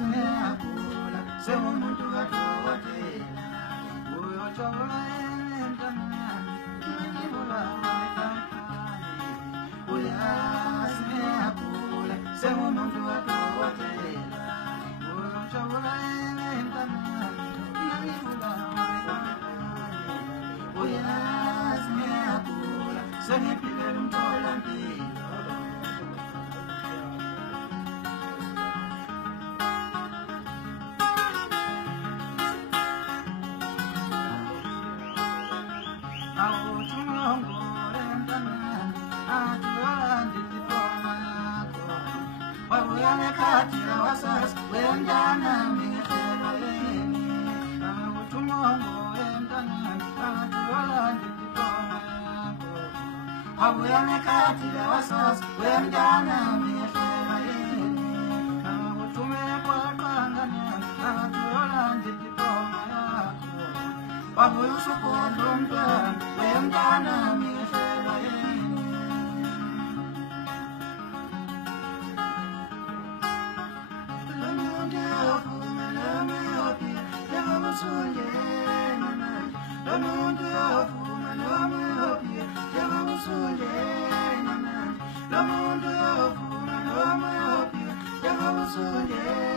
singiyagula sengumuntu kadokotela uyojabula emntanami ngibulawa ekhakhali uyazi ngiyagula sengumuntu kadokotela uyojabula emntanami ngibulawa ekhakhali uyazi ngiyagula sengiphilela umtholampilo. Khathira wasas wemntana mingehlela yini awuthi umongo wemntanami akathola ndidiploma yakho abuya nekhathira wasas wemntana mingehlela yini awuthi umekwaqanganami akathola ndidiploma yakho wabuya usukondla umntwana wemntana mingehlela yini. Lomuntu yovuma noma yophiya njengobusundeni manje lomuntu yovuma noma yophiya njengobusundeni.